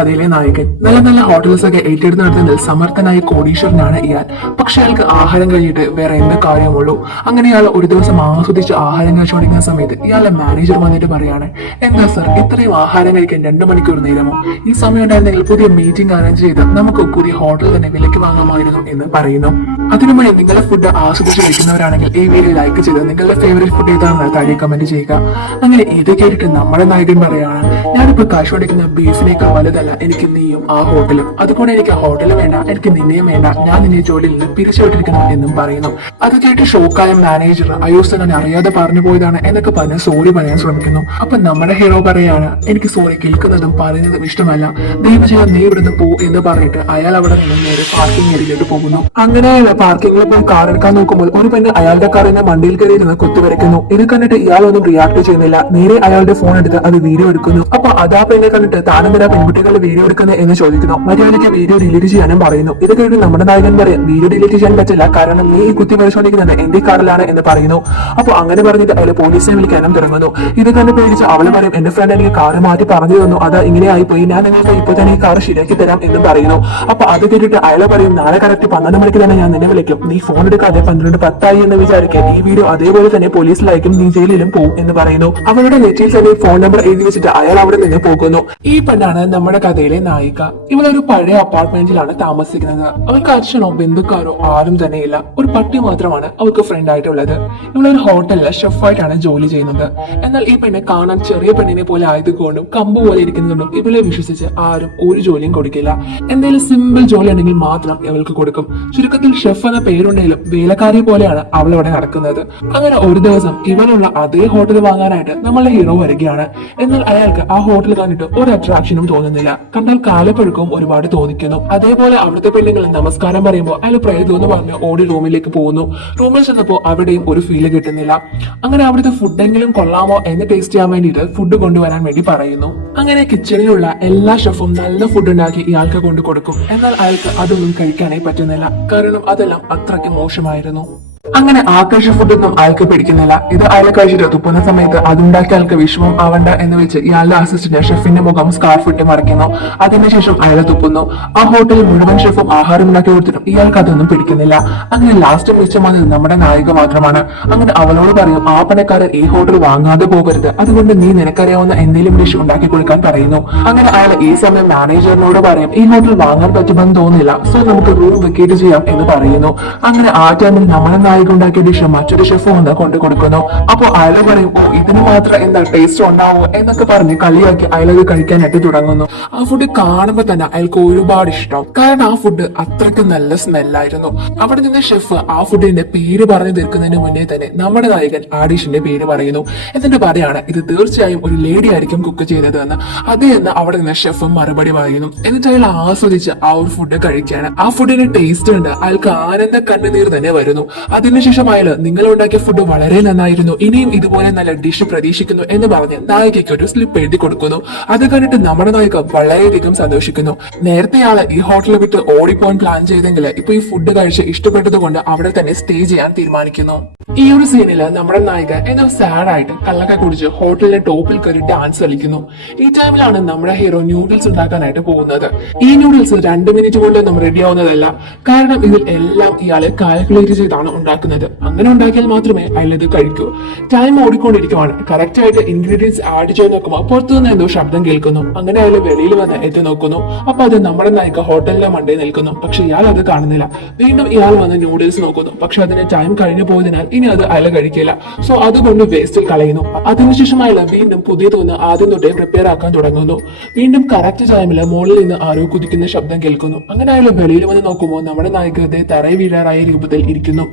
കഥയിലെ നായകൻ. നല്ല നല്ല ഹോട്ടൽസ് ഒക്കെ ഏറ്റെടുത്ത് നടത്തുന്നതിൽ സമർത്ഥനായ കോടീശ്വരനാണ് ഇയാൾ. പക്ഷെ അയാൾക്ക് ആഹാരം കഴിഞ്ഞിട്ട് വേറെ എന്ത് കാര്യമുള്ളൂ. അങ്ങനെ ഇയാൾ ഒരു ദിവസം ആസ്വദിച്ച് ആഹാരം കഴിച്ചുകൊണ്ടിരിക്കുന്ന സമയത്ത് ഇയാളുടെ മാനേജർ വന്നിട്ട് പറയാണ്, എന്താ സർ ഇത്രയും ആഹാരം കഴിക്കാൻ 2 മണിക്കൂർ നേരമോ? ഈ സമയം ഉണ്ടായിരുന്നെങ്കിൽ പുതിയ മീറ്റിംഗ് അറേഞ്ച് ചെയ്ത് നമുക്ക് പുതിയ ഹോട്ടൽ തന്നെ വിലയ്ക്ക് വാങ്ങാമായിരുന്നു എന്ന് പറയുന്നു. അതിനുമുന്നേ നിങ്ങളുടെ ഫുഡ് ആസ്വദിച്ച് കഴിക്കുന്നവരാണെങ്കിൽ ഈ വീഡിയോ ലൈക്ക് ചെയ്ത് നിങ്ങളുടെ ഫേവറേറ്റ് ഫുഡ് ഏതാണെന്ന് താഴെ കമന്റ് ചെയ്യുക. അങ്ങനെ ഇത് കേട്ടിട്ട് നമ്മുടെ നായകൻ പറയാണ്, ഞാനിപ്പോ കാശുകൊണ്ടിരിക്കുന്ന ബീഫിനേക്കാൾ വലുതല്ല എനിക്ക് നീയും ആ ഹോട്ടലും. അതുകൊണ്ട് എനിക്ക് ആ ഹോട്ടലും വേണ്ട, എനിക്ക് നിന്നെയും വേണ്ട, ഞാൻ നിന്നെ ജോലിയിൽ നിന്ന് പിരിച്ചുവിട്ടിരിക്കണം എന്നും പറയുന്നു. അത് കേട്ട് ഷോക്കായ മാനേജർ അയ്യോ സർ ഞാൻ അറിയാതെ പറഞ്ഞു പോയതാണ് എന്നൊക്കെ പറഞ്ഞ് സോറി പറയാൻ ശ്രമിക്കുന്നു. അപ്പൊ നമ്മുടെ ഹീറോ പറയാണ്, എനിക്ക് സോറി കേൾക്കുന്നതും പറയുന്നതും ഇഷ്ടമല്ല, ദയവ് ചെയ്യാൻ നീ ഇവിടുന്ന് പോ എന്ന് പറഞ്ഞിട്ട് അയാൾ അവിടെ നിന്ന് നേരെ പാർക്കിംഗ് ഏരിയയിലോട്ട് പോകുന്നു. അങ്ങനെ അയാൾ പാർക്കിംഗിൽ പോയി കാർ എടുക്കാൻ നോക്കുമ്പോൾ ഒരു പെണ്ണ് അയാളുടെ കാറിന്റെ മണ്ടിയിൽ കയറിയിരുന്ന് കുത്തിവരയ്ക്കുന്നു. ഇത് കണ്ടിട്ട് ഇയാളൊന്നും റിയാക്ട് ചെയ്യുന്നില്ല. നേരെ അയാളുടെ ഫോൺ എടുത്ത് അത് വീഡിയോ എടുക്കുന്നു. അപ്പൊ അതാ പെണ്ണെ കണ്ടിട്ട് താനെന്തിനാ പെൺകുട്ടികളുടെ വീഡിയോ എടുക്കുന്നത് എന്ന് ചോദിക്കുന്നു. മര്യാദയ്ക്ക് വീഡിയോ ഡിലീറ്റ് ചെയ്യാനും പറയുന്നു. ഇത് കേട്ട് നമ്മുടെ നായകൻ പറയും, വീഡിയോ ഡിലീറ്റ് ചെയ്യാൻ പറ്റില്ല, കാരണം നീ ഈ കുത്തി വരച്ചുകൊണ്ടിരിക്കുന്നത് എന്റെ കാറിലാണ് എന്ന് പറയുന്നു. അപ്പൊ അങ്ങനെ പറഞ്ഞിട്ട് അയാൾ പോലീസിനെ വിളിക്കാനും തുടങ്ങുന്നു. ഇത് കണ്ട് പേടിച്ച് അവള് പറയും, എന്റെ ഫ്രണ്ട് എനിക്ക് കാറ് മാറ്റി പറഞ്ഞു തന്നു, അത് ഇങ്ങനെ ആയിപ്പോയി, ഞാൻ നിങ്ങൾക്ക് ഇപ്പൊ തന്നെ ഈ കാർ ശരിയാക്കി തരാം എന്ന് പറയുന്നു. അപ്പൊ അത് കേട്ടിട്ട് അയാൾ പറയും, നാളെ കറക്റ്റ് 12 മണിക്ക് തന്നെ ഞാൻ നിന്നെ വിളിക്കും, നീ ഫോൺ എടുക്കാതെ 12:10 എന്ന് വിചാരിക്കാൻ ഈ വീഡിയോ അതേപോലെ തന്നെ പോലീസിലായിരിക്കും, നീ ജയിലിലും പോകും എന്ന് പറയുന്നു. അവളുടെ നെറ്റിയിൽ തന്നെ ഫോൺ നമ്പർ എഴുതി വെച്ചിട്ട് അയാൾ അവിടെ നിന്ന് പോകുന്നു. ഈ പെണ്ണാണ് നമ്മുടെ കഥയിലെ നായിക. ഇവളൊരു പഴയ അപ്പാർട്ട്മെന്റിലാണ് താമസിക്കുന്നത്. അവൾക്ക് അച്ഛനോ ബന്ധുക്കാരോ ആരും തന്നെയില്ല. ഒരു പട്ടി മാത്രമാണ് അവൾക്ക് ഫ്രണ്ട് ആയിട്ടുള്ളത്. ഇവളൊരു ഹോട്ടലിലെ ഷെഫായിട്ടാണ് ജോലി ചെയ്യുന്നത്. എന്നാൽ ഈ പെണ്ണ് കാണാൻ ചെറിയ പെണ്ണിനെ പോലെ ആയതുകൊണ്ടും കമ്പ് പോലെ ഇരിക്കുന്നതുകൊണ്ടും ഇവളെ വിശ്വസിച്ച് ആരും ഒരു ജോലിയും കൊടുക്കില്ല. എന്തെങ്കിലും സിമ്പിൾ ജോലി ഉണ്ടെങ്കിൽ മാത്രം ഇവൾക്ക് കൊടുക്കും. ചുരുക്കത്തിൽ ഷെഫ് എന്ന പേരുണ്ടെങ്കിലും വേലക്കാരി പോലെയാണ് അവൾ അവിടെ നടക്കുന്നത്. അങ്ങനെ ഒരു ദിവസം ഇവനുള്ള അതേ ഹോട്ടൽ വാങ്ങാനായിട്ട് നമ്മളുടെ ഹീറോ വരികയാണ്. എന്നാൽ അയാൾക്ക് ആ ഹോട്ടൽ കണ്ടിട്ട് ഒരു അട്രാക്ഷനും തോന്നുന്നില്ല. കണ്ടാൽ കാലപ്പഴക്കവും ഒരുപാട് തോന്നിക്കുന്നു. അതേപോലെ അവിടുത്തെ പെണ്ണുങ്ങൾ നമസ്കാരം പറയുമ്പോൾ അയാൾ പ്രേതം എന്ന് പറഞ്ഞ് ഓടി റൂമിലേക്ക് പോകുന്നു. റൂമിൽ ചെന്നപ്പോൾ അവിടെയും ഒരു ഫീല് കിട്ടുന്നില്ല. അങ്ങനെ അവിടുത്തെ ഫുഡെങ്കിലും കൊള്ളാമോ എന്ന് ടേസ്റ്റ് ചെയ്യാൻ വേണ്ടിയിട്ട് ഫുഡ് കൊണ്ടുവരാൻ വേണ്ടി പറയുന്നു. അങ്ങനെ കിച്ചണിലുള്ള എല്ലാ ഷെഫും നല്ല ഫുഡ് ഉണ്ടാക്കി ഇയാൾക്ക് കൊണ്ട് കൊടുക്കും. എന്നാൽ അയാൾക്ക് അതൊന്നും കഴിക്കാനേ പറ്റുന്നില്ല, കാരണം അതെല്ലാം അത്രയ്ക്ക് മോശമായിരുന്നു. അങ്ങനെ ആകാശ ഫുഡൊന്നും അയാൾക്ക് പിടിക്കുന്നില്ല. ഇത് അയാൾ കഴിച്ചിട്ട് തുപ്പുന്ന സമയത്ത് അതുണ്ടാക്കി അയാൾക്ക് വിഷമം ആവണ്ട എന്ന് വെച്ച് ഇയാളുടെ അസിസ്റ്റന്റ് ഷെഫിന്റെ മുഖം സ്കാർഫ് ഇട്ട് മറയ്ക്കുന്നു. അതിനുശേഷം അയാൾ തുപ്പുന്നു. ആ ഹോട്ടലിൽ മുഴുവൻ ഷെഫും ആഹാരം ഉണ്ടാക്കി കൊടുത്തിട്ടും ഇയാൾക്ക് അതൊന്നും പിടിക്കുന്നില്ല. അങ്ങനെ ലാസ്റ്റ് മിച്ചം വന്നത് നമ്മുടെ നായിക മാത്രമാണ്. അങ്ങനെ അവളോട് പറയും, ആ പണക്കാരൻ ഈ ഹോട്ടൽ വാങ്ങാതെ പോകരുത്, അതുകൊണ്ട് നീ നിനക്കറിയാവുന്ന എന്തെങ്കിലും ഡിഷ് ഉണ്ടാക്കി കൊടുക്കാൻ പറയുന്നു. അങ്ങനെ അയാൾ ഈ സമയം മാനേജറിനോട് പറയും, ഈ ഹോട്ടൽ വാങ്ങാൻ പറ്റുമെന്ന് തോന്നില്ല, സോ നമുക്ക് റൂം വെക്കേറ്റ് ചെയ്യാം എന്ന് പറയുന്നു. അങ്ങനെ ആ ടൈമിൽ നമ്മുടെ ഉണ്ടാക്കിയ ഡിഷ് മറ്റൊരു ഷെഫ് വന്ന് കൊണ്ടു കൊടുക്കുന്നു. അപ്പൊ അയാൾ പറയും, ഓ ഇതിന് മാത്രം എന്താ ടേസ്റ്റ് ഉണ്ടാവോ എന്നൊക്കെ പറഞ്ഞ് കളിയാക്കി അയാളത് കഴിക്കാനായിട്ട് തുടങ്ങുന്നു. ആ ഫുഡ് കാണുമ്പോ തന്നെ അയാൾക്ക് ഒരുപാട് ഇഷ്ടം, കാരണം ആ ഫുഡ് അത്രയ്ക്ക് നല്ല സ്മെല്ലായിരുന്നു. അവിടെ നിന്ന് ഷെഫ് ആ ഫുഡിന്റെ പേര് പറഞ്ഞു തീർക്കുന്നതിന് മുന്നേ തന്നെ നമ്മുടെ നായകൻ ആ ഡിഷിന്റെ പേര് പറയുന്നു. എന്നിട്ട് പറയാണ്, ഇത് തീർച്ചയായും ഒരു ലേഡി ആയിരിക്കും കുക്ക് ചെയ്തത് എന്ന്. അതേ എന്ന് അവിടെ നിന്ന് ഷെഫ് മറുപടി പറയുന്നു. എന്നിട്ട് അയാൾ ആസ്വദിച്ച് ആ ഒരു ഫുഡ് കഴിക്കാണ്. ആ ഫുഡിന്റെ ടേസ്റ്റ് ഉണ്ട് അയാൾക്ക് ആനന്ദ കണ്ണുനീർ തന്നെ വരുന്നു. അതിനുശേഷം അയാൾ, നിങ്ങൾ ഉണ്ടാക്കിയ ഫുഡ് വളരെ നന്നായിരുന്നു, ഇനിയും ഇതുപോലെ നല്ല ഡിഷ് പ്രതീക്ഷിക്കുന്നു എന്ന് പറഞ്ഞ് നായികയ്ക്ക് ഒരു സ്ലിപ്പ് എഴുതി കൊടുക്കുന്നു. അത് കണ്ടിട്ട് നമ്മുടെ നായിക വളരെയധികം സന്തോഷിക്കുന്നു. നേരത്തെ ആള് ഈ ഹോട്ടലിൽ വിട്ട് ഓടിപ്പോൻ പ്ലാൻ ചെയ്തെങ്കിൽ ഇപ്പൊ ഈ ഫുഡ് കഴിച്ച് ഇഷ്ടപ്പെട്ടത് കൊണ്ട് അവിടെ തന്നെ സ്റ്റേ ചെയ്യാൻ തീരുമാനിക്കുന്നു. ഈ ഒരു സീനില് നമ്മുടെ നായിക എന്തോ സാഡ് ആയിട്ട് കള്ളൊക്കെ കുടിച്ച് ഹോട്ടലിന്റെ ടോപ്പിൽ കയറി ഡാൻസ് കളിക്കുന്നു. ഈ ടൈമിലാണ് നമ്മുടെ ഹീറോ ന്യൂഡിൽസ് ഉണ്ടാക്കാനായിട്ട് പോകുന്നത്. ഈ ന്യൂഡിൽസ് 2 മിനിറ്റ് കൊണ്ടൊന്നും റെഡി ആവുന്നതല്ല, കാരണം ഇതിൽ എല്ലാം ഇയാള് കാൽക്കുലേറ്റ് ചെയ്താണ് ഉണ്ടാക്കുന്നത്. അങ്ങനെ ഉണ്ടാക്കിയാൽ മാത്രമേ അയാൾ ഇത് കഴിക്കൂ. ടൈം ഓടിക്കൊണ്ടിരിക്കുവാണ്. കറക്റ്റ് ആയിട്ട് ഇൻഗ്രീഡിയൻസ് ആഡ് ചെയ്ത് നോക്കുമ്പോൾ പുറത്തുനിന്ന് എന്തോ ശബ്ദം കേൾക്കുന്നു. അങ്ങനെ അയാൾ വെളിയിൽ വന്ന് എത്തി നോക്കുന്നു. അപ്പൊ അത് നമ്മുടെ നായിക ഹോട്ടലിന്റെ മണ്ടയിൽ നിൽക്കുന്നു. പക്ഷെ ഇയാൾ അത് കാണുന്നില്ല. വീണ്ടും ഇയാൾ വന്ന് ന്യൂഡിൽസ് നോക്കുന്നു. പക്ഷെ അതിന് ടൈം കഴിഞ്ഞു പോയതിനാൽ ഇനി അത് അയാൾ കഴിക്കില്ല. സോ അതുകൊണ്ട് വേസ്റ്റിൽ കളയുന്നു. അതിനുശേഷം അയാൾ വീണ്ടും പുതിയതൊന്ന് ആദ്യം തൊട്ടേ പ്രിപ്പയർ ആക്കാൻ തുടങ്ങുന്നു. വീണ്ടും കറക്റ്റ് ടൈമിൽ മുകളിൽ നിന്ന് ആരോ കുതിക്കുന്ന ശബ്ദം കേൾക്കുന്നു. അങ്ങനെ അയാൾ വെളിയിൽ വന്ന് നോക്കുമ്പോൾ നമ്മുടെ നായിക തറയിൽ വീഴാറായ രൂപത്തിൽ ഇരിക്കുന്നു.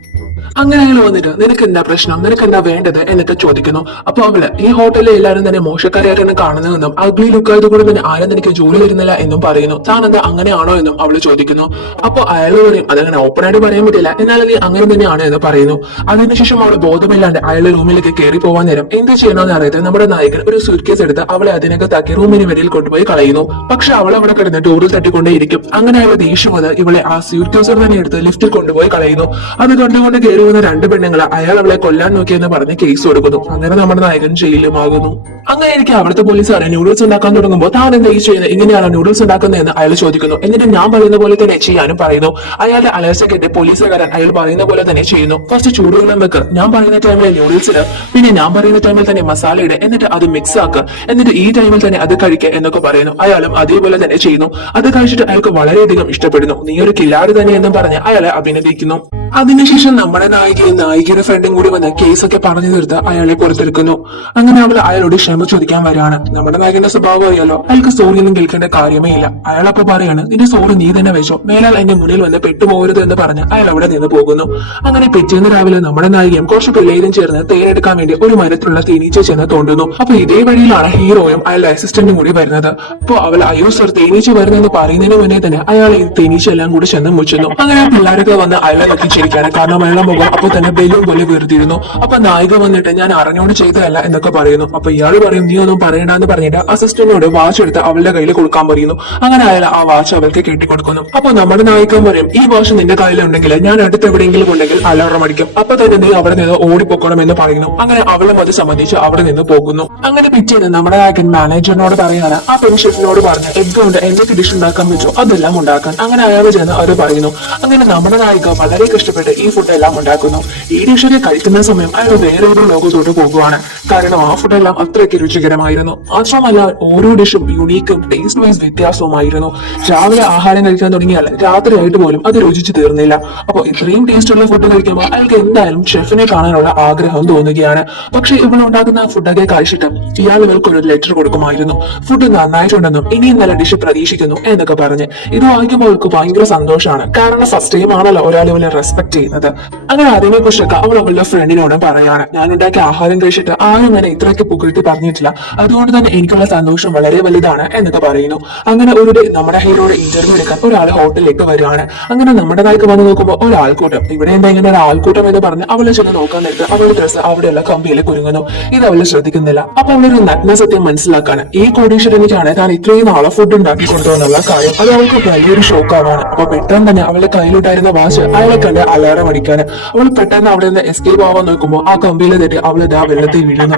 അങ്ങനെ അയാൾ വന്നിട്ട്, നിനക്ക് എന്താ പ്രശ്നം, നിനക്ക് എന്താ വേണ്ടത് എന്നൊക്കെ ചോദിക്കുന്നു. അപ്പൊ അവള്, ഈ ഹോട്ടലിലെ എല്ലാവരും തന്നെ മോശക്കാരായിട്ടാണ് കാണുന്നതെന്നും അഗ്ലി ലുക്ക് ആയതുകൊണ്ട് തന്നെ ആരും എനിക്ക് ജോലി തരുന്നില്ല എന്നും പറയുന്നു. താൻ എന്താ അങ്ങനെയാണോ എന്നും അവള് ചോദിക്കുന്നു. അപ്പൊ അയാൾ പറയും, അതങ്ങനെ ഓപ്പൺ ആയിട്ട് പറയാൻ പറ്റില്ല, എന്നാൽ നീ അങ്ങനെ തന്നെയാണ് എന്ന് പറയുന്നു. അതിനുശേഷം അവള് ബോധമില്ലാണ്ട് അയാളുടെ റൂമിലേക്ക് കയറി പോവാൻ നേരം എന്ത് ചെയ്യണമെന്ന് അറിയാതെ നമ്മുടെ നായകൻ ഒരു സൂട്ട്കേസ് എടുത്ത് അവളെ അതിനകത്താക്കി റൂമിന് വെളിയിൽ കൊണ്ടുപോയി കളയുന്നു. പക്ഷെ അവൾ അവിടെ കിടന്ന് ഡോറിൽ തട്ടിക്കൊണ്ടേയിരിക്കും. അങ്ങനെ അയാൾ ദേഷ്യം വന്ന് ഇവളെ ആ സൂട്ട്കേസ് തന്നെ എടുത്ത് ലിഫ്റ്റിൽ കൊണ്ടുപോയി കളയുന്നു. അത് കണ്ടുകൊണ്ട് കയറി വന്ന രണ്ട് പെണ്ണുങ്ങളെ അയാൾ അവളെ കൊല്ലാൻ നോക്കിയെന്ന് പറഞ്ഞ് കേസ് കൊടുക്കുന്നു. അങ്ങനെ നമ്മുടെ നായകൻ ജയിലുമാകുന്നു. അങ്ങനെ എനിക്ക് അവിടുത്തെ പോലീസുകാരെ നൂഡിൽസ് ഉണ്ടാക്കാൻ തുടങ്ങുമ്പോൾ താൻ എന്താ ഈ ചെയ്യുന്നത്, ഇങ്ങനെയാണോ നൂഡിൽസ് ഉണ്ടാക്കുന്നതെന്ന് അയാൾ ചോദിക്കുന്നു. എന്നിട്ട് ഞാൻ പറയുന്ന പോലെ തന്നെ ചെയ്യാനും പറയുന്നു. അയാളുടെ അലർച്ച കേട്ട് പോലീസുകാരൻ അയാൾ പറയുന്ന പോലെ തന്നെ ചെയ്യുന്നു. ഫസ്റ്റ് ചൂടുവെള്ളം വെക്ക്, ഞാൻ പറയുന്ന ടൈമിൽ നൂഡിൽസിന്, പിന്നെ ഞാൻ പറയുന്ന ടൈമിൽ തന്നെ മസാല ഇട്, എന്നിട്ട് അത് മിക്സ് ആക്കുക, എന്നിട്ട് ഈ ടൈമിൽ തന്നെ അത് കഴിക്കുക എന്നൊക്കെ പറയുന്നു. അയാളും അതേപോലെ തന്നെ ചെയ്യുന്നു. അത് കഴിച്ചിട്ട് അയാൾക്ക് വളരെയധികം ഇഷ്ടപ്പെടുന്നു. നീ ഒരു കില്ലാടി തന്നെ എന്നും പറഞ്ഞ് അയാളെ അഭിനന്ദിക്കുന്നു. അതിനുശേഷം നമ്മുടെ നായികയും നായികയുടെ ഫ്രണ്ടും കൂടി വന്ന് കേസൊക്കെ പറഞ്ഞു തീർത്ത് അയാളെ പുറത്തെടുക്കുന്നു. അങ്ങനെ അവൾ അയാളോട് ക്ഷമ ചോദിക്കാൻ വരികയാണ്. നമ്മുടെ നായകന്റെ സ്വഭാവം അറിയാലോ, അയാൾക്ക് സോറി ഒന്നും കേൾക്കേണ്ട കാര്യമേ ഇല്ല. അയാൾ അപ്പൊ പറയാണ്, നിന്റെ സോറി നീ തന്നെ വെച്ചോ, മേലാൽ എന്റെ മുന്നിൽ വന്ന് പെട്ടുപോകരുത് എന്ന് പറഞ്ഞ് അയാൾ അവിടെ നിന്ന് പോകുന്നു. അങ്ങനെ പിറ്റേന്ന് രാവിലെ നമ്മുടെ നായികയും കുറച്ച് പിള്ളേരും ചേർന്ന് തേനെടുക്കാൻ വേണ്ടി ഒരു മരത്തിലുള്ള തേനീച്ച ചെന്ന് തോണ്ടുന്നു. അപ്പൊ ഇതേ വഴിയിലാണ് ഹീറോയും അയാളുടെ അസിസ്റ്റന്റും കൂടി വരുന്നത്. അപ്പൊ അവൾ അയ്യോ സർ തേനീച്ച വരുന്നെന്ന് പറയുന്നതിന് മുന്നേ തന്നെ അയാൾ ഈ തേനീച്ച എല്ലാം കൂടി ചെന്ന് മുച്ചുന്നു. അങ്ങനെ പിള്ളേരൊക്കെ വന്ന് അയാളെ വെക്കിച്ചിരിക്കുകയാണ്. കാരണം അയാളുടെ മുഖം അപ്പൊ തന്നെ ബലൂൺ പോലെ വീർത്തിരുന്നു. അപ്പൊ നായിക വന്നിട്ട് ഞാൻ അറിഞ്ഞോണ്ട് ചെയ്തതല്ല എന്നൊക്കെ പറയുന്നു. അപ്പൊ ഇയാൾ പറയും നീ ഒന്നും പറയണ്ടെന്ന് പറഞ്ഞിട്ട് അസിസ്റ്റന്റിനോട് വാച്ച് എടുത്ത് അവളുടെ കയ്യിൽ കൊടുക്കാൻ പറയുന്നു. അങ്ങനെ അയാൾ ആ വാച്ച് അവൾക്ക് കെട്ടിക്കൊടുക്കുന്നു. അപ്പൊ നമ്മുടെ നായികൻ പറയും ഈ വാച്ച് നിന്റെ കയ്യിലുണ്ടെങ്കിൽ ഞാൻ അടുത്ത് എവിടെയെങ്കിലും ഉണ്ടെങ്കിൽ അലാറം അടിക്കും, അപ്പൊ തന്നെ നീ അവിടെ നിന്ന് ഓടിപ്പോക്കണം എന്ന് പറയുന്നു. അങ്ങനെ അവളും അത് സംബന്ധിച്ച് അവിടെ നിന്ന് പോകുന്നു. അങ്ങനെ പിറ്റേന്ന് നമ്മുടെ നായകൻ മാനേജറിനോട് പറയാണ് ആ പെൺ ഷെഫിനോട് പറഞ്ഞ് എഗ് കൊണ്ട് എന്തൊക്കെ ഡിഷ് ഉണ്ടാക്കാൻ പറ്റുമോ അതെല്ലാം ഉണ്ടാക്കാൻ. അങ്ങനെ അയാൾ ചെന്ന് അത് പറയുന്നു. അങ്ങനെ നമ്മുടെ നായിക വളരെ കഷ്ടപ്പെട്ട് ഈ ഫുഡ് എല്ലാം ഉണ്ടാക്കുന്നു. ഈ ഡിഷൊക്കെ കഴിക്കുന്ന സമയം അയാൾ വേറെ ഒരു ലോകത്തോട്ട് പോകുവാണ്. കാരണം ആ ഫുഡെല്ലാം അത്രയ്ക്ക് രുചികരമായിരുന്നു. മാത്രമല്ല ഓരോ ഡിഷും യൂണീക്കും ടേസ്റ്റ് വൈസ് വ്യത്യാസവുമായിരുന്നു. രാവിലെ ആഹാരം കഴിക്കാൻ തുടങ്ങിയാൽ രാത്രിയായിട്ട് പോലും അത് രുചിച്ചു തീർന്നില്ല. അപ്പൊ ഇത്രയും ടേസ്റ്റ് ഉള്ള ഫുഡ് കഴിക്കുമ്പോൾ അയാൾക്ക് എന്തായാലും ഷെഫിനെ കാണാനുള്ള ആഗ്രഹം തോന്നുകയാണ്. പക്ഷെ ഇവൾ ഉണ്ടാക്കുന്ന ഫുഡൊക്കെ കഴിച്ചിട്ട് ഇയാൾ ഇവൾക്ക് ഒരു ലെറ്റർ കൊടുക്കുമായിരുന്നു. ഫുഡ് നന്നായിട്ടുണ്ടെന്നും ഇനിയും നല്ല ഡിഷ് പ്രതീക്ഷിക്കുന്നു എന്നൊക്കെ പറഞ്ഞ്. ഇത് വായിക്കുമ്പോൾ അവൾക്ക് ഭയങ്കര സന്തോഷമാണ്. കാരണം ഫസ്റ്റ് ടൈം ആണല്ലോ ഒരാൾ ഇവളെ റെസ്പെക്ട് ചെയ്യുന്നത്. അങ്ങനെ അതിനെ കുറിച്ചൊക്കെ അവൾ അവളുടെ ഫ്രണ്ടിനോട് പറയാണ് ഞാൻ ഉണ്ടാക്കിയ ആഹാരം കഴിച്ചിട്ട് ആരും എന്നെ ഇത്രയ്ക്ക് പുകഴ്ത്തി പറഞ്ഞിട്ടില്ല, അതുകൊണ്ട് തന്നെ എനിക്കുള്ള സന്തോഷം വളരെ വലുതാണ് എന്നൊക്കെ പറയുന്നു. അങ്ങനെ ഒരു ഡേ നമ്മുടെ ഹീറോയുടെ ഇന്റർവ്യൂ എടുക്കാൻ ഒരാൾ ഹോട്ടലിലേക്ക് വരികയാണ്. അങ്ങനെ നമ്മുടെ നായിക്ക് വന്ന് നോക്കുമ്പോൾ ഒരാൾക്കൂട്ടം, ഇവിടെ എന്താ ഇങ്ങനെ ഒരു ആൾക്കൂട്ടം എന്ന് പറഞ്ഞ് അവളെ ചെന്ന് നോക്കാൻ നേരത്ത് അവളുടെ ഡ്രസ്സ് അവിടെയുള്ള കമ്പിയിൽ കുരുങ്ങുന്നു. ഇത് അവള് ശ്രദ്ധിക്കുന്നില്ല. അപ്പൊ അവളൊരു നഗ്ന സത്യം മനസ്സിലാക്കാണ്. ഈ കോടീശ്വരനിക്കാണ് താൻ ഇത്രയും നാളെ ഫുഡ് ഉണ്ടാക്കി കൊണ്ടുവന്നുള്ള കാര്യം. അത് അവൾക്ക് വലിയൊരു ഷോക്കാവാണ്. അപ്പൊ പെട്ടെന്ന് തന്നെ അവളുടെ കയ്യിലുണ്ടായിരുന്ന വാച്ച് അയാളെ കണ്ട് അലാറം അടിക്കാണ്. അവൾ പെട്ടെന്ന് അവിടെ നിന്ന് എസ്കേപ്പ് ആവാൻ നോക്കുമ്പോൾ ആ കമ്പിയിൽ തെറ്റി അവൾ ഇതാ വെള്ളത്തിൽ വീഴുന്നു.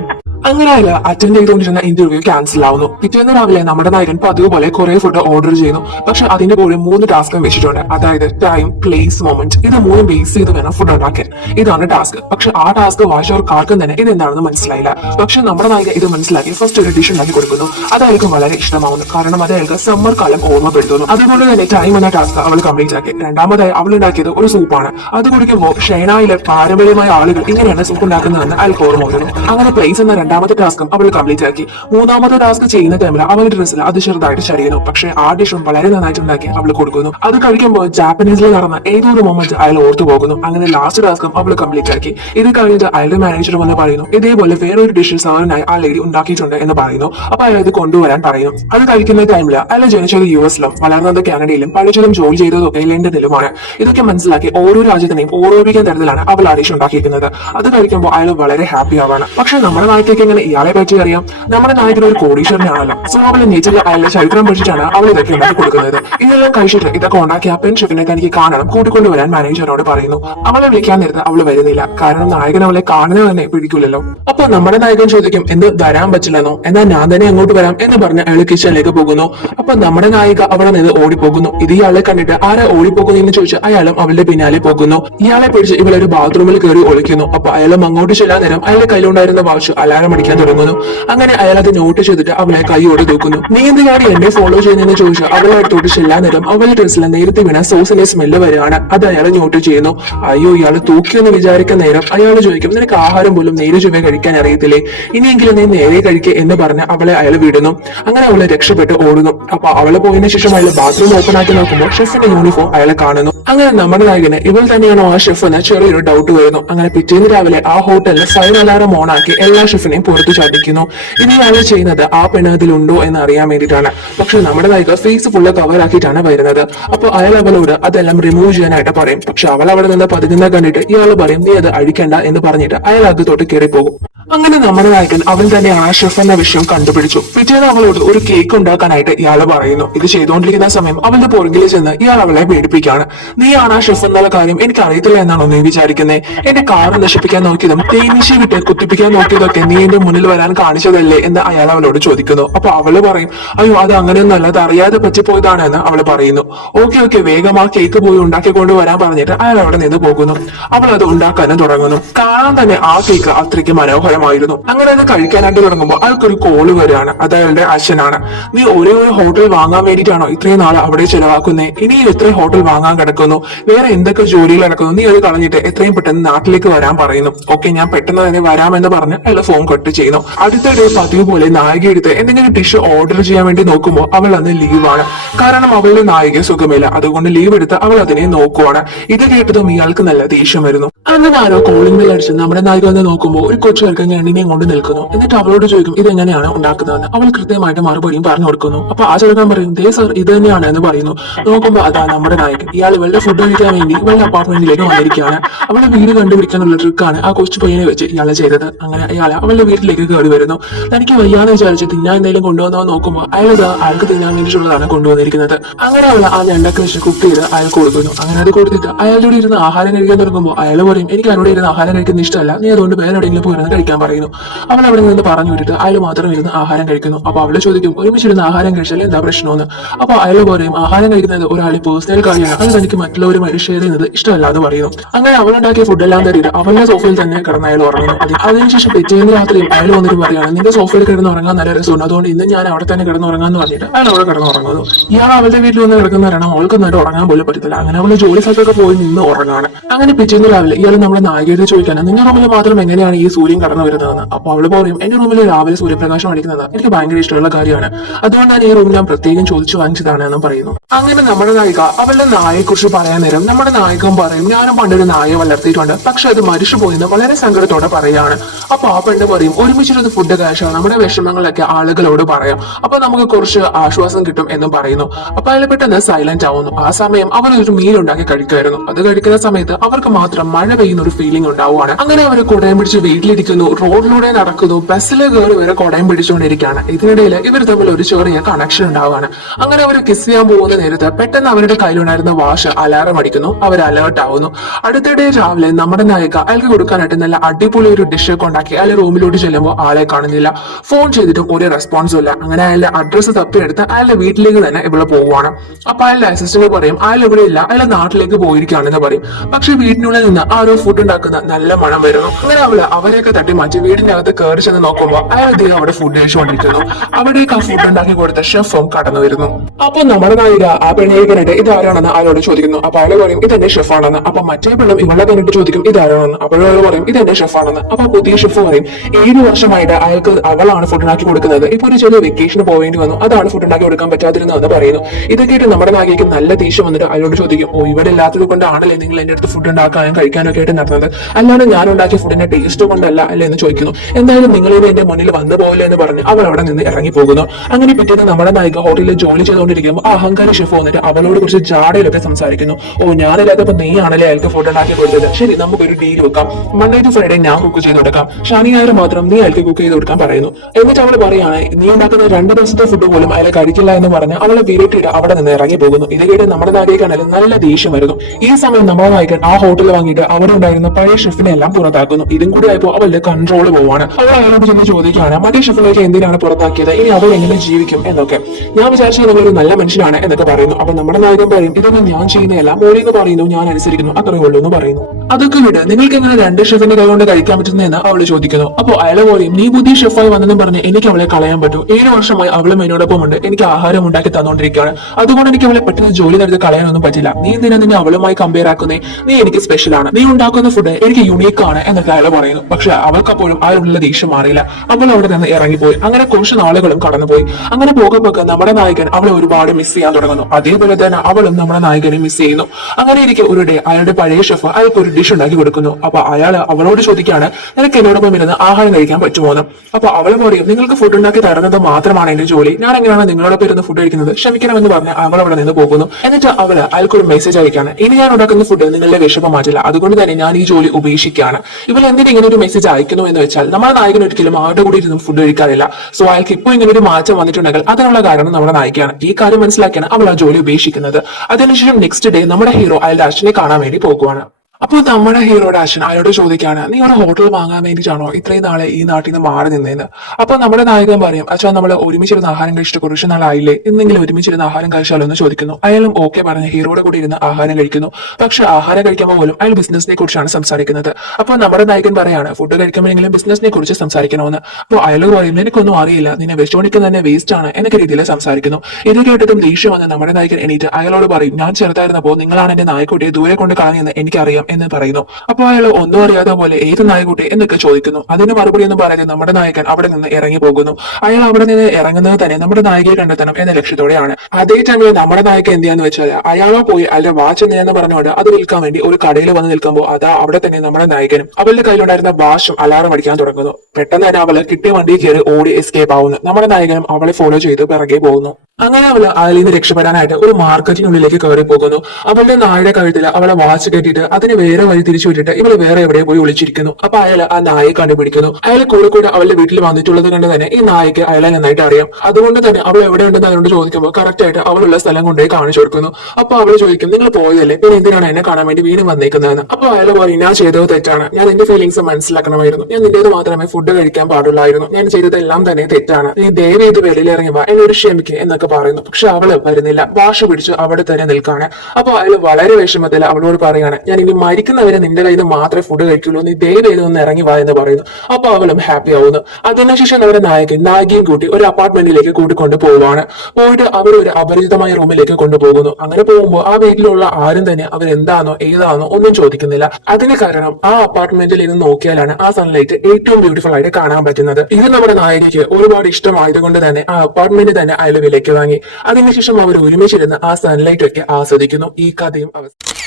അങ്ങനെ അയാൾ അറ്റൻഡ് ചെയ്തുകൊണ്ടിരുന്ന ഇന്റർവ്യൂ ക്യാൻസൽ ആവുന്നു. പിറ്റേന്ന് രാവിലെ നമ്മുടെ നായകൻ പതിവ് പോലെ കുറെ ഫുഡ് ഓർഡർ ചെയ്യുന്നു. പക്ഷെ അതിന്റെ കൂടെ 3 ടാസ്കും വെച്ചിട്ടുണ്ട്. അതായത് ടൈം, പ്ലേസ്, മൊമെന്റ്. ഇത് 3 ബേസ് ചെയ്ത് വേണം ഫുഡ് ഉണ്ടാക്കാൻ. ഇതാണ് ടാസ്ക്. പക്ഷെ ആ ടാസ്ക് വായിച്ചവർക്ക് ആർക്കും തന്നെ ഇത് എന്താണെന്ന് മനസ്സിലായില്ല. പക്ഷെ നമ്മുടെ നായകൻ ഇത് മനസ്സിലാക്കി ഫസ്റ്റ് ഒരു ഡിഷ് ഉണ്ടാക്കി കൊടുക്കുന്നു. അത് അയാൾക്ക് വളരെ ഇഷ്ടമാവുന്നു. കാരണം അത് അയാൾക്ക് സമ്മർ കാലം ഓർമ്മപ്പെടുത്തുന്നു. അതുകൊണ്ട് തന്നെ ടൈം എന്ന ടാസ്ക് അവൾ കംപ്ലീറ്റ് ആക്കി. രണ്ടാമതായി അവൾ ഉണ്ടാക്കിയത് ഒരു സൂപ്പാണ്. അത് കുടിക്കുമ്പോൾ ഷൈനയിലെ പാരമ്പര്യമായ ആളുകൾ ഇങ്ങനെയാണ് സൂപ്പ് ഉണ്ടാക്കുന്നതെന്ന് അയാൾക്ക് ഓർമ്മ വരുന്നു. അങ്ങനെ പ്ലേസ് എന്ന രണ്ടാമത്തെ ടാസ്കും അവൾ കംപ്ലീറ്റ് ആക്കി. മൂന്നാമത്തെ ടാസ്ക് ചെയ്യുന്ന ടൈമിൽ അവളുടെ ഡ്രസ്സിൽ അത് ചെറുതായിട്ട് ചരിയുന്നു. പക്ഷെ ആ ഡിഷും വളരെ നന്നായിട്ട് ഉണ്ടാക്കി അവൾ കൊടുക്കുന്നു. അത് കഴിക്കുമ്പോൾ ജാപ്പനീസിൽ നടന്ന ഏതോ ഒരു മൊമെന്റ് അയാൾ ഓർത്തു പോകുന്നു. അങ്ങനെ ലാസ്റ്റ് ടാസ്കും അവൾ കംപ്ലീറ്റ് ആക്കി. ഇത് കഴിഞ്ഞിട്ട് അയാളുടെ മാനേജർ വന്ന് പറയുന്നു ഇതേപോലെ വേറൊരു ഡിഷ് സാറിനായി ആ ലേഡി ഉണ്ടാക്കിയിട്ടുണ്ട് എന്ന് പറയുന്നു. അപ്പൊ അയാൾ ഇത് കൊണ്ടുവരാൻ പറയുന്നു. അത് കഴിക്കുന്ന ടൈമിൽ അയാൾ ജനിച്ചത് US-ലും വളർന്നത് കാനഡയിലും പഠിച്ചതും ജോലി ചെയ്തതൊക്കെ ലണ്ടനിലുമാണ്. ഇതൊക്കെ മനസ്സിലാക്കി ഓരോ രാജ്യത്തിനെയും ഓർമ്മിപ്പിക്കാൻ തരത്തിലാണ് അവൾ ആ ഡിഷ് ഉണ്ടാക്കിയിരിക്കുന്നത്. അത് കഴിക്കുമ്പോൾ അയാൾ വളരെ ഹാപ്പി ആവാണ്. പക്ഷെ നമ്മുടെ നാട്ടിലേക്ക് എങ്ങനെ ഇയാളെ പറ്റി അറിയാം? നമ്മുടെ നായകൻ ഒരു കോടീശ്വരനാണല്ലോ. സോ അവളെ നേച്ചറിൽ അയാളുടെ ചരിത്രം പഠിച്ചിട്ടാണ് അവൾ ഇതൊക്കെ ഉണ്ടാക്കി കൊടുക്കുന്നത്. ഇതെല്ലാം കഴിച്ചിട്ട് ഇതൊക്കെ ഉണ്ടാക്കിയ പെൺ ഷെഫിനെ എനിക്ക് കാണണം, കൂട്ടിക്കൊണ്ടുവരാൻ മാനേജറോട് പറയുന്നു. അവളെ വിളിക്കാൻ നേരത്ത് അവള് വരുന്നില്ല. കാരണം നായകൻ അവളെ കാണുന്നത് തന്നെ പിടിക്കില്ലല്ലോ. അപ്പൊ നമ്മുടെ നായകൻ ചോദിക്കും എന്ത് വരാൻ പറ്റില്ലെന്നോ, എന്നാൽ ഞാൻ തന്നെ അങ്ങോട്ട് വരാം എന്ന് പറഞ്ഞ് അയാൾ കിച്ചണിലേക്ക് പോകുന്നു. അപ്പൊ നമ്മുടെ നായിക അവിടെ നിന്ന് ഓടിപ്പോകുന്നു. ഇത് ഇയാളെ കണ്ടിട്ട് ആരാ ഓടിപ്പോകുന്നു എന്ന് ചോദിച്ച് അയാളും അവളുടെ പിന്നാലെ പോകുന്നു. ഇയാളെ പിടിച്ച് ഇവളൊരു ബാത്റൂമിൽ കയറി ഒളിക്കുന്നു. അപ്പൊ അയാളും അങ്ങോട്ട് ചെല്ലാൻ നേരം അയാളുടെ കയ്യിലുണ്ടായിരുന്ന വാച്ച് അലാറം അടിക്കാൻ തുടങ്ങുന്നു. അങ്ങനെ അയാൾ അത് നോട്ട് ചെയ്തിട്ട് അവളെ കൈയോട് തൂക്കുന്നു. നീ എന്തിനാണ് എന്നെ ഫോളോ ചെയ്യുന്നതെന്ന് ചോദിച്ചു അവളെ അടുത്തോട്ട് ചെല്ലാൻ നേരം അവളുടെ ഡ്രസ്സിൽ നേരത്തെ വീണ സോസിന്റെ സ്മെല്ല് വരികയാണ്. അത് അയാൾ നോട്ട് ചെയ്യുന്നു. അയ്യോ ഇയാൾ തൂക്കിയെന്ന് വിചാരിക്കുന്ന നേരം അയാൾ ചോദിക്കും നിനക്ക് ആഹാരം പോലും നേരെ ചുവ കഴിക്കാൻ അറിയത്തില്ലേ, ഇനിയെങ്കിലും നീ നേരെ കഴിക്കുക എന്ന് പറഞ്ഞ് അവളെ അയാൾ വിടുന്നു. അങ്ങനെ അവളെ രക്ഷപ്പെട്ട് ഓടുന്നു. അപ്പൊ അവളെ പോയതിനു ശേഷം അയാൾ ബാത്റൂം ഓപ്പൺ ആക്കി നോക്കുമ്പോൾ ഷെഫിന്റെ യൂണിഫോം അയാളെ കാണുന്നു. അങ്ങനെ നമ്മുടെ നായകന് ഇവൾ തന്നെയാണോ ആ ഷെഫ് എന്ന് ചെറിയൊരു ഡൗട്ട് വരുന്നു. അങ്ങനെ പിറ്റേന്ന് രാവിലെ ആ ഹോട്ടലിൽ ഫയർ അലാറം ഓൺ ആക്കി എല്ലാ ഷെഫിനെയും പുറത്തു ചാടിക്കുന്നു. ഇനി അയാൾ ചെയ്യുന്നത് ആ പെണ്ണതിലുണ്ടോ എന്ന് അറിയാൻ വേണ്ടിയിട്ടാണ്. പക്ഷെ നമ്മുടെ നായിക ഫേസ് ഫുള്ള് കവർ ആക്കിയിട്ടാണ് വരുന്നത്. അപ്പൊ അയാൾ അവളോട് അതെല്ലാം റിമൂവ് ചെയ്യാനായിട്ട് പറയും. പക്ഷെ അവൾ അവിടെ നിന്ന് പതിരുന്ന കണ്ടിട്ട് ഇയാൾ പറയും നീ അത് അഴിക്കണ്ട എന്ന് പറഞ്ഞിട്ട് അയാൾ അകത്തോട്ട് കയറി പോകും. അങ്ങനെ നമ്മുടെ നായകൻ അവൻ തന്നെ ആ ഷെഫ് എന്ന വിഷയം കണ്ടുപിടിച്ചു. പിറ്റേന്ന് അവളോട് ഒരു കേക്ക് ഉണ്ടാക്കാനായിട്ട് ഇയാള് പറയുന്നു. ഇത് ചെയ്തുകൊണ്ടിരിക്കുന്ന സമയം അവളുടെ പുറകിൽ ചെന്ന് ഇയാൾ അവളെ പേടിപ്പിക്കുകയാണ്. നീയാണ് ആ ഷെഫ് എന്നുള്ള കാര്യം എനിക്ക് അറിയത്തില്ല എന്നാണോ നീ വിചാരിക്കുന്നത്? എന്റെ കാർ നശിപ്പിക്കാൻ നോക്കിയതും തേനീശ വിട്ട് കുത്തിപ്പിക്കാൻ നോക്കിയതൊക്കെ നീ എന്റെ മുന്നിൽ വരാൻ കാണിച്ചതല്ലേ എന്ന് അയാൾ അവളോട് ചോദിക്കുന്നു. അപ്പൊ അവള് പറയും, അയ്യോ അത് അങ്ങനെയൊന്നല്ല, അത് അറിയാതെ പറ്റിപ്പോയതാണ് എന്ന് അവള് പറയുന്നു. ഓക്കെ ഓക്കെ, വേഗം ആ കേക്ക് പോയി ഉണ്ടാക്കിക്കൊണ്ട് വരാൻ പറഞ്ഞിട്ട് അയാൾ അവിടെ നിന്ന് പോകുന്നു. അവൾ അത് ഉണ്ടാക്കാനും തുടങ്ങുന്നു. കാണാൻ തന്നെ ആ കേക്ക് അത്രയ്ക്ക് മനോഹരമായിരുന്നു. അങ്ങനെ അത് കഴിക്കാനായിട്ട് തുടങ്ങുമ്പോൾ അയാൾക്കൊരു കോള് വരികയാണ്. അത് അയാളുടെ അച്ഛനാണ്. നീ ഒരേ ഒരു ഹോട്ടൽ വാങ്ങാൻ വേണ്ടിയിട്ടാണോ ഇത്രയും നാൾ അവിടെ ചെലവാക്കുന്നേ? ഇനി എത്ര ഹോട്ടൽ വാങ്ങാൻ കിടക്കുന്നു? വേറെ എന്തൊക്കെ ജോലികൾ നടക്കുന്നു? നീ അത് കളഞ്ഞിട്ട് എത്രയും പെട്ടെന്ന് നാട്ടിലേക്ക് വരാൻ പറയുന്നു. ഓക്കെ, ഞാൻ പെട്ടെന്ന് തന്നെ വരാമെന്ന് പറഞ്ഞ് അയാൾ ഫോൺ കട്ട് ചെയ്യുന്നു. അടുത്തിടെ പതിവ് പോലെ നായിക എടുത്ത് എന്തെങ്കിലും ഡിഷ് ഓർഡർ ചെയ്യാൻ വേണ്ടി നോക്കുമ്പോൾ അവൾ അന്ന് ലീവാണ്. കാരണം അവളുടെ നായിക സുഖമില്ല. അതുകൊണ്ട് ലീവ് എടുത്ത് അവൾ അതിനെ നോക്കുവാണ്. ഇത് കേട്ടതും ഇയാൾക്ക് നല്ല ദേഷ്യം വരുന്നു. അങ്ങനെ ആരോ കോളിംഗ് ബെൽ അടിച്ച് നമ്മുടെ നായിക വന്ന് നോക്കുമ്പോൾ ഒരു കൊച്ചു ചെറുക്കൻ ഞണ്ടിനെയും കൊണ്ട് നിൽക്കുന്നു. എന്നിട്ട് അവളോട് ചോദിക്കും ഇത് എങ്ങനെയാണ് ഉണ്ടാക്കുന്നതെന്ന്. അവൾ കൃത്യമായിട്ട് മറുപടിയും പറഞ്ഞു കൊടുക്കുന്നു. അപ്പൊ ആ ചെറുക്കൻ പറയും, ദേ സർ ഇത് തന്നെയാണ് എന്ന് പറയുന്നു. നോക്കുമ്പോൾ അതാ നമ്മുടെ നായകൻ. ഇയാൾ ഇവളുടെ ഫുഡ് കഴിക്കാൻ വേണ്ടി ഇവളുടെ അപ്പാർട്ട്മെന്റിലേക്ക് വന്നിരിക്കുകയാണ്. അവളുടെ വീട് കണ്ടുപിടിക്കാനുള്ള ട്രിക്കാണ് ആ കൊച്ചു പയ്യനെ വെച്ച് ഇയാളെ ചെയ്തത്. അങ്ങനെ അയാൾ അവളുടെ വീട്ടിലേക്ക് കയറി വരുന്നു. തനിക്ക് വയ്യാന്ന് വിചാരിച്ച് തിന്നാൻ എന്തെങ്കിലും കൊണ്ടുവന്നോ നോക്കുമ്പോൾ അയാൾക്ക് തിന്നാൻ വേണ്ടിയിട്ടുള്ളതാണ് കൊണ്ടുവന്നിരിക്കുന്നത്. അങ്ങനെ അവൾ ആ ഞണ്ടൊക്കെ വെച്ച് കുക്ക് ചെയ്ത് അയാൾക്ക് കൊടുക്കുന്നു. അങ്ങനെ അത് കൊടുത്തിട്ട് അയാളുടെ ഇരുന്ന് ആഹാരം കഴിക്കാൻ തുടങ്ങുമ്പോൾ അയാൾ പറയും, എനിക്ക് അതിനോട് ഇരുന്ന് ആഹാരം കഴിക്കുന്ന ഇഷ്ടമല്ല, നീ അതുകൊണ്ട് വേറെ എവിടെയെങ്കിലും പോയിരുന്ന് കഴിക്കാൻ പറയുന്നു. അവൾ അവിടെ നിന്ന് പറഞ്ഞു വിട്ടിട്ട് അയാൾ മാത്രം ഇരുന്ന് ആഹാരം കഴിക്കുന്നു. അപ്പൊ അവള് ചോദിക്കും, ഒരുമിച്ചിരുന്ന് ആഹാരം കഴിച്ചാൽ എന്താ പ്രശ്നമെന്ന്. അപ്പൊ അയാൾ പറയും, ആഹാരം കഴിക്കുന്നത് ഒരാളെ പേഴ്സണൽ കാര്യമാണ്, അത് തനിക്ക് മറ്റുള്ളവരുമായി ഷെയർ ചെയ്യുന്നത് ഇഷ്ടമല്ല എന്ന് പറയുന്നു. അങ്ങനെ അവളുണ്ടാക്കിയ ഫുഡെല്ലാം തരിക അവളുടെ സോഫയിൽ തന്നെ കിടന്ന് അയാൾ ഉറങ്ങുന്നു. അതിനുശേഷം പിറ്റേന്ന് രാത്രിയും അയാൾ വന്നിട്ട് പറയാണ്, നിന്റെ സോഫയിൽ കിടന്ന് ഉറങ്ങാൻ നല്ല രസമുണ്ട്, അതുകൊണ്ട് ഇന്ന് ഞാൻ അവിടെ തന്നെ കിടന്ന് ഉറങ്ങാന്ന് പറഞ്ഞിട്ട് അയാൾ അവിടെ കിടന്ന് ഉറങ്ങുന്നു. ഇയാൾ അവളുടെ വീട്ടിൽ വന്ന് കിടക്കുന്ന കാരണം അവൾക്ക് നന്നായിട്ട് ഉറങ്ങാൻ പോലും പറ്റത്തില്ല. അങ്ങനെ അവള് ജോലി സ്ഥലത്തൊക്കെ പോയി നിന്ന് ഉറങ്ങാണ്. അങ്ങനെ പിറ്റേന്ന് രാവിലെ ഇയാൾ നമ്മുടെ നായികയുടെ ചോദിക്കാണ്, നിന്റെ റൂമിൽ മാത്രം എങ്ങനെയാണ് ഈ സൂര്യൻ കടന്നു വരുന്നതെന്ന്. അപ്പൊ അവള് പറയും, എന്റെ റൂമിൽ രാവിലെ സൂര്യപ്രകാശം അടിക്കുന്നത് എനിക്ക് ഭയങ്കര ഇഷ്ടമുള്ള കാര്യമാണ്, അതുകൊണ്ടാണ് ഈ റൂം ഞാൻ പ്രത്യേകം ചോദിച്ചു വാങ്ങിച്ചതാണ് എന്ന് പറയുന്നു. അങ്ങനെ നമ്മുടെ നായിക അവളുടെ നായയെ കുറിച്ച് പറയാൻ നേരം നമ്മുടെ നായകൻ പറയും, ഞാനും പണ്ടൊരു നായ വളർത്തിയിട്ടുണ്ട്, പക്ഷെ അത് മരിച്ചു പോയിന്ന് വളരെ സങ്കടത്തോടെ പറയാണ്. അപ്പൊ ആ പെണ്ണ് പറയും, ഒരുമിച്ചിരുന്ന് ഫുഡ് കഴിച്ചാൽ നമ്മുടെ വിഷമങ്ങളൊക്കെ ആളുകളോട് പറയാം, അപ്പൊ നമുക്ക് കുറച്ച് ആശ്വാസം കിട്ടും എന്നും പറയുന്നു. അപ്പൊ അയാൾ പെട്ടെന്ന് സൈലന്റ് ആവുന്നു. ആ സമയം അവർ ഒരു മീൽ ഉണ്ടാക്കി കഴിക്കുമായിരുന്നു. അത് കഴിക്കുന്ന സമയത്ത് അവർക്ക് മാത്രം മഴ പെയ്യുന്ന ഒരു ഫീലിംഗ് ഉണ്ടാവുകയാണ്. അങ്ങനെ അവർ കുടയം പിടിച്ച് വീട്ടിലിരിക്കുന്നു, റോഡിലൂടെ നടക്കുന്നു, ബസ്സിൽ കയറി വരെ കുടയം പിടിച്ചുകൊണ്ടിരിക്കുകയാണ്. ഇതിനിടയിൽ ഇവർ തമ്മിൽ ഒരു ചെറിയ കണക്ഷൻ ഉണ്ടാവുകയാണ്. അങ്ങനെ അവർ കിസ് ചെയ്യാൻ പോകുന്ന നേരത്ത് പെട്ടെന്ന് അവരുടെ കയ്യിലുണ്ടായിരുന്ന വാഷ് അലാറം അടിക്കുന്നു. അവർ അലേർട്ട് ആവുന്നു. അടുത്തിടെ രാവിലെ നമ്മുടെ നായിക അയാൾക്ക് കൊടുക്കാനായിട്ട് നല്ല അടിപൊളി ഒരു ഡിഷ് ഒക്കെ ഉണ്ടാക്കി അയാൾ റൂമിലോട്ട് ചെല്ലുമ്പോൾ ആളെ കാണുന്നില്ല. ഫോൺ ചെയ്തിട്ടും ഒരു റെസ്പോൺസും ഇല്ല. അങ്ങനെ അയാളുടെ അഡ്രസ്സ് തപ്പിയെടുത്ത് അയാളുടെ വീട്ടിലേക്ക് തന്നെ ഇവിടെ പോവുകയാണ്. അപ്പൊ അയാളുടെ അസിസ്റ്റന്റ് പറയും, അയാൾ ഇവിടെ ഇല്ല, അയാൾ നാട്ടിലേക്ക് പോയിരിക്കുകയാണെന്ന് പറയും. പക്ഷെ വീടിനുള്ളിൽ നിന്ന് ആരോ ഫുഡ് ഉണ്ടാക്കുന്ന നല്ല മണം വരുന്നു. അങ്ങനെ അവരെയൊക്കെ തട്ടി മാറ്റി വീടിന്റെ അകത്ത് കയറി ചെന്ന് നോക്കുമ്പോൾ അയാൾ അവിടെ ഫുഡ് കഴിച്ചുകൊണ്ടിരിക്കുന്നു. അവിടേക്ക് ആ ഫുഡ് ഉണ്ടാക്കി കൊടുത്ത ഷെഫും കടന്നു വരുന്നു. അപ്പൊ നമ്മുടെ നായിക ആ പെണ്ണിനെ കണ്ടിട്ട് ഇതാരാണെന്ന് അയാളോട് ചോദിക്കുന്നു. അപ്പൊ അയാൾ പറയും, ഇതെന്റെ ഷെഫാണെന്ന്. അപ്പൊ മറ്റേ പെണ്ണും ഇവളെ കണ്ടിട്ട് ചോദിക്കും, ഇതാരാണെന്ന്. അപ്പോഴും അയാൾ പറയും, ഇതെന്റെ ഷെഫാണെന്ന്. അപ്പൊ പുതിയ ഷെഫ് പറയും, 7 വർഷമായിട്ട് അയാൾക്ക് അവളാണ് ഫുഡ് ഉണ്ടാക്കി കൊടുക്കുന്നത്, ഇപ്പൊ ഒരു ചെറിയ വെക്കേഷന് പോവേണ്ടി വന്നു, അതാണ് ഫുഡ് ഉണ്ടാക്കി കൊടുക്കാൻ പറ്റാതിരുന്നതെന്ന് പറയുന്നു. ഇത് കേട്ട് നമ്മുടെ നായികയ്ക്ക് നല്ല ദേഷ്യം വന്നിട്ട് അയാളോട് ചോദിക്കും, ഓ ഇവിടെ ഇല്ലാത്തത് കൊണ്ടാണല്ലേ നിങ്ങൾ എന്റെ അടുത്ത് ഫുഡ് ഉണ്ടാക്കാനും കഴിക്കാനൊക്കെ ആയിട്ട് നടന്നത്, അല്ലാതെ ഞാൻ ഉണ്ടാക്കിയ ഫുഡിന്റെ ടേസ്റ്റ് കൊണ്ടല്ല അല്ലേ എന്ന് ചോദിക്കുന്നു. എന്തായാലും നിങ്ങൾ എന്റെ മുന്നിൽ വന്നു പോകില്ല എന്ന് പറഞ്ഞ് അവൾ അവിടെ നിന്ന് ഇറങ്ങി പോകുന്നു. അങ്ങനെ പിറ്റേന്ന് നമ്മുടെ നായിക ഹോട്ടലിൽ ജോലി ചെയ്തുകൊണ്ടിരിക്കുമ്പോൾ ആ അഹങ്കാരി ഷെഫ് വന്നിട്ട് അവളോട് കുറിച്ച് ജാടയിലൊക്കെ സംസാരിക്കുന്നു. ഓ ഞാനില്ലാത്തപ്പോ നീ ആണല്ലേ അയാൾക്ക് ഫുഡ് ഉണ്ടാക്കി കൊടുത്തത്, ശരി നമുക്കൊരു ഡീൽ വെക്കാം, മൺഡേ ടു ഫ്രൈഡേ ഞാൻ കുക്ക് ചെയ്ത് കൊടുക്കാം, ശനി ഞായർ മാത്രം നീ അയാൾക്ക് കുക്ക് ചെയ്ത് കൊടുക്കാൻ പറയുന്നു. എന്നിട്ട് അവൾ പറയാണ്, നീ ഉണ്ടാക്കുന്ന 2 ദിവസത്തെ ഫുഡ് പോലും അയാളെ കഴിക്കില്ല എന്ന് പറഞ്ഞ് അവളെ വിരട്ടിയിട്ട് അവിടെ നിന്ന് ഇറങ്ങി പോകുന്നു. ഇത് കേട്ട് നമ്മുടെ നായികനായാലും നല്ല ദേഷ്യം വരുന്നു. ഈ സമയം നമ്മുടെ നായകൻ ആ ഹോട്ടലിൽ വാങ്ങിയിട്ട് അവിടെ ഉണ്ടായിരുന്ന പഴയ ഷെഫിനെ എല്ലാം പുറത്താക്കുന്നു. ഇതും കൂടി ആയപ്പോൾ അവളുടെ കൺട്രോൾ പോവാണ്. അവൾ അയാളോട് ചെന്ന് ചോദിക്കുകയാണ്, മറ്റേ ഷെഫിലേക്ക് എന്തിനാണ് പുറത്താക്കിയത്, ഇനി അവൾ എങ്ങനെ ജീവിക്കും എന്നൊക്കെ. ഞാൻ വിചാരിച്ചത് നിങ്ങളൊരു നല്ല മനുഷ്യനാണ് എന്നൊക്കെ പറയുന്നു. അപ്പൊ നമ്മുടെ നായകൻ പറയും, ഇതൊന്നും ഞാൻ ചെയ്യുന്നതല്ല, മോളിന്ന് പറയുന്നു, ഞാൻ അനുസരിക്കുന്നു, അത്രേ ഉള്ളൂ എന്ന് പറയുന്നു. അതൊക്കെ വിട്, നിങ്ങൾക്ക് എങ്ങനെ 2 ഷെഫിന്റെ കൈ കൊണ്ട് കഴിക്കാൻ പറ്റുന്നതെന്ന് അവൾ ചോദിക്കുന്നു. അപ്പോൾ അയാൾ പറയും, നീ പുതിയ ഷെഫായി വന്നെന്നും പറഞ്ഞ് എനിക്ക് അവളെ കളയാൻ പറ്റൂ, 7 വർഷമായി അവളും എന്നോടൊപ്പം ഉണ്ട്, എനിക്ക് ആഹാരം ഉണ്ടാക്കി തന്നുകൊണ്ടിരിക്കുകയാണ്, അതുകൊണ്ട് എനിക്ക് അവളെ പെട്ടെന്ന് ജോലി നടത്തി കളയാനൊന്നും പറ്റില്ല. നീ എന്തിനാ നിന്നെ അവളുമായി കമ്പയർ ആക്കുന്നേ, നീ എനിക്ക് സ്പെഷ്യൽ ആണ്, നീ ഉണ്ടാക്കുന്ന ഫുഡ് എനിക്ക് യുണീക്ക് ആണ് എന്നൊക്കെ അയാൾ പറയുന്നു. പക്ഷെ അവൾക്കപ്പോഴും അയാളുള്ള ദേഷ്യം മാറിയില്ല. അവൾ അവിടെ നിന്ന് ഇറങ്ങിപ്പോയി. അങ്ങനെ കുറച്ച് നാളുകളും കടന്നുപോയി. അങ്ങനെ പോകുമ്പോൾ നമ്മുടെ നായകൻ അവളെ ഒരുപാട് മിസ് ചെയ്യാൻ തുടങ്ങുന്നു. അതേപോലെ തന്നെ അവളും നമ്മുടെ നായകനെ മിസ് ചെയ്യുന്നു. അങ്ങനെ ഇരിക്കെ ഒരു ഡേ അയാളുടെ പഴയ ഷെഫ് അയാൾക്ക് ഒരു ഡിഷ് ഉണ്ടാക്കി കൊടുക്കുന്നു. അപ്പൊ അയാൾ അവളോട് ചോദിക്കുകയാണ്, നിനക്ക് എന്നോട് നായകനൊപ്പം ഇരുന്ന് ആഹാരം കഴിക്കാൻ പറ്റുമോന്ന്. അപ്പൊ അവള് പറയും, നിങ്ങൾക്ക് ഫുഡ് ഉണ്ടാക്കി തരുന്നത് മാത്രമാണ് എന്റെ ജോലി, ഞാൻ എങ്ങനെയാണ് നിങ്ങളോടൊപ്പം ഇരുന്ന് ഫുഡ് കഴിക്കുന്നത്, ക്ഷമിക്കണമെന്ന് പറഞ്ഞ് അവൾ അവിടെ നിന്ന് പോകുന്നു. എന്നിട്ട് അവള് അയാൾക്കൊരു മെസ്സേജ് അയക്കാണ്, ഇനി ഞാൻ ഉണ്ടാക്കുന്ന ഫുഡ് നിങ്ങളുടെ വിശപ്പ് മാറ്റില്ല, അതുകൊണ്ട് തന്നെ ഞാൻ ഈ ജോലി ഉപേക്ഷിക്കുകയാണ്. ഇവൾ എന്തിന് ഇങ്ങനെ ഒരു മെസ്സേജ് അയക്കുന്നു എന്ന് വെച്ചാൽ നമ്മുടെ നായകൻ ഒരിക്കലും ആരുടെ കൂടി ഇരുന്ന് ഫുഡ് കഴിക്കാറില്ല. സോ അയാൾക്ക് ഇപ്പോൾ ഇങ്ങനെ ഒരു മാറ്റം വന്നിട്ടുണ്ടെങ്കിൽ അതിനുള്ള കാരണം നമ്മുടെ നായികയാണ്. ഈ കാര്യം മനസ്സിലാക്കിയാണ് അവൾ ആ ജോലി ഉപേക്ഷിക്കുന്നത്. അതിനുശേഷം നെക്സ്റ്റ് ഡേ നമ്മുടെ ഹീറോ അയാളുടെ അച്ഛനെ കാണാൻ വേണ്ടി പോകുവാണ്. അപ്പോൾ നമ്മുടെ ഹീറോയുടെ അച്ഛൻ അയാളോട് ചോദിക്കാണ്, നീ ഒരു ഹോട്ടൽ വാങ്ങാൻ വേണ്ടിയിട്ടാണോ ഇത്രയും നാളെ ഈ നാട്ടിൽ നിന്ന് മാറി നിന്നേന്ന്. അപ്പൊ നമ്മുടെ നായകൻ പറയും, അച്ഛാ നമ്മൾ ഒരുമിച്ചിരുന്ന് ആഹാരം കഴിച്ചിട്ട് കുറച്ച് നാളായില്ലേ, ഇന്നെങ്കിലും ഒരുമിച്ചിരുന്ന് ആഹാരം കഴിച്ചാലോ എന്ന് ചോദിക്കുന്നു. അയാളും ഓക്കെ പറഞ്ഞ് ഹീറോയുടെ കൂടി ഇരുന്ന് ആഹാരം കഴിക്കുന്നു. പക്ഷെ ആഹാരം കഴിക്കുമ്പോൾ പോലും അയാൾ ബിസിനസിനെ കുറിച്ചാണ് സംസാരിക്കുന്നത്. അപ്പോൾ നമ്മുടെ നായകൻ പറയാണ്, ഫുഡ് കഴിക്കുമ്പോഴെങ്കിലും ബിസിനസിനെ കുറിച്ച് സംസാരിക്കണമെന്ന്. അപ്പോൾ അയാൾ പറയും, എനിക്കൊന്നും അറിയില്ല, നിന്നെ വിഷോണിക്ക് തന്നെ വേസ്റ്റ് ആണ് എന്നൊക്കെ രീതിയിൽ സംസാരിക്കുന്നു. ഇത് കേട്ടതും ദേഷ്യം വന്ന് നമ്മുടെ നായകൻ എണീറ്റ് അയാളോട് പറയും, ഞാൻ ചെറുതായിരുന്നപ്പോൾ നിങ്ങളാണ് എന്റെ നായക്കുട്ടിയെ ദൂരെ കൊണ്ട് കളഞ്ഞെന്ന് എനിക്കറിയാം എന്ന് പറയുന്നു. അപ്പോൾ അയാൾ ഒന്നും അറിയാത്ത പോലെ ഏത് നായകുട്ടി എന്നൊക്കെ ചോദിക്കുന്നു. അതിന് മറുപടി ഒന്നും പറയാതെ നമ്മുടെ നായകൻ അവിടെ നിന്ന് ഇറങ്ങി പോകുന്നു. അയാൾ അവിടെ നിന്ന് ഇറങ്ങുന്നത് തന്നെ നമ്മുടെ നായികയെ കണ്ടെത്തണം എന്ന ലക്ഷ്യത്തോടെയാണ്. അതേ ടൈമിൽ നമ്മുടെ നായകൻ എന്ത് ചെയ്യാന്ന് വെച്ചാൽ അയാളോ പോയി അയാളുടെ വാച്ച് എന്തിനാന്ന് പറഞ്ഞുകൊണ്ട് അത് വിൽക്കാൻ വേണ്ടി ഒരു കടയിൽ വന്ന് നിൽക്കുമ്പോൾ അതാ അവിടെ തന്നെ നമ്മുടെ നായകനും അവളുടെ കയ്യിലുണ്ടായിരുന്ന വാച്ചും അലാറം അടിക്കാൻ തുടങ്ങുന്നു. പെട്ടെന്ന് തന്നെ അവള് കിട്ടിയ വണ്ടിയിൽ കയറി ഓടി എസ്കേപ്പ് ആവുന്നു. നമ്മുടെ നായകനും അവളെ ഫോളോ ചെയ്ത് പിറകെ പോകുന്നു. അങ്ങനെ അവള് അതിൽ നിന്ന് രക്ഷപ്പെടാനായിട്ട് ഒരു മാർക്കറ്റിനുള്ളിലേക്ക് കയറി പോകുന്നു. അവളുടെ നായയുടെ കഴുത്തിൽ അവളെ വാച്ച് കെട്ടിയിട്ട് അതിന് വേറെ വഴി തിരിച്ചു വിട്ടിട്ട് ഇവള് വേറെ എവിടെ പോയി ഒളിച്ചിരിക്കുന്നു. അപ്പൊ അയാൾ ആ നായയെ കണ്ടുപിടിക്കുന്നു. അയാൾ കൂടെ അവളുടെ വീട്ടിൽ വന്നിട്ടുള്ളത് കൊണ്ട് തന്നെ ഈ നായക്ക് അയാളെ നന്നായിട്ട് അറിയാം. അതുകൊണ്ട് തന്നെ അവൾ എവിടെ ഉണ്ടെന്ന് അതിനോട് ചോദിക്കുമ്പോൾ കറക്റ്റ് ആയിട്ട് അവളുള്ള സ്ഥലം കൊണ്ടുപോയി കാണിച്ചു കൊടുക്കുന്നു. അപ്പൊ അവള് ചോദിക്കും, നിങ്ങൾ പോയതല്ലേ, പിന്നെ എന്തിനാണ് എന്നെ കാണാൻ വേണ്ടി വീണ്ടും വന്നേക്കുന്നതെന്ന്. അപ്പൊ അയാൾ പറയും, ഞാൻ ചെയ്തത് തെറ്റാണ്, ഞാൻ എന്റെ ഫീലിംഗ്സ് മനസ്സിലാക്കണമായിരുന്നു, ഞാൻ നിന്റേത് മാത്രമേ ഫുഡ് കഴിക്കാൻ പാടുള്ളായിരുന്നു, ഞാൻ ചെയ്തതെല്ലാം തന്നെ തെറ്റാണ്, നീ ദയവ് ചെയ്ത് വെളിയിലിറങ്ങി വാ, എന്നോട് ക്ഷമിക്കുക എന്നൊക്കെ പറയുന്നു. പക്ഷെ അവള് വരുന്നില്ല, വാശ പിടിച്ച് അവിടെ തന്നെ നിൽക്കാണ്. അപ്പൊ അയാൾ വളരെ വിഷമത്തിൽ അവളോട് പറയാണ്, ഞാൻ ഇനി മരിക്കുന്നവരെ നിന്റെ കയ്യിൽ നിന്ന് മാത്രമേ ഫുഡ് കഴിക്കുള്ളൂ, നീ ദയവ് ചെയ്ത് ഒന്ന് ഇറങ്ങി വാ എന്ന് പറയുന്നു. അപ്പൊ അവളും ഹാപ്പി ആവുന്നു. അതിനുശേഷം നമ്മുടെ നായകയും കൂട്ടി ഒരു അപ്പാർട്ട്മെന്റിലേക്ക് കൂട്ടിക്കൊണ്ട് പോവാണ്. പോയിട്ട് അവർ ഒരു അപരിചിതമായ റൂമിലേക്ക് കൊണ്ടുപോകുന്നു. അങ്ങനെ പോകുമ്പോൾ ആ വീട്ടിലുള്ള ആരും തന്നെ അവരെന്താണോ ഏതാണോ ഒന്നും ചോദിക്കുന്നില്ല. അതിന് കാരണം ആ അപ്പാർട്ട്മെന്റിൽ ഇരുന്ന് നോക്കിയാലാണ് ആ സൺലൈറ്റ് ഏറ്റവും ബ്യൂട്ടിഫുൾ ആയിട്ട് കാണാൻ പറ്റുന്നത്. ഇത് നമ്മുടെ നായകയ്ക്ക് ഒരുപാട് ഇഷ്ടമായതുകൊണ്ട് തന്നെ ആ അപ്പാർട്ട്മെന്റ് തന്നെ അയാൾ വിലയ്ക്ക് വാങ്ങി. അതിനുശേഷം അവർ ഒരുമിച്ചിരുന്ന് ആ സൺലൈറ്റ് ഒക്കെ ആസ്വദിക്കുന്നു. ഈ കഥയും അവസാനം.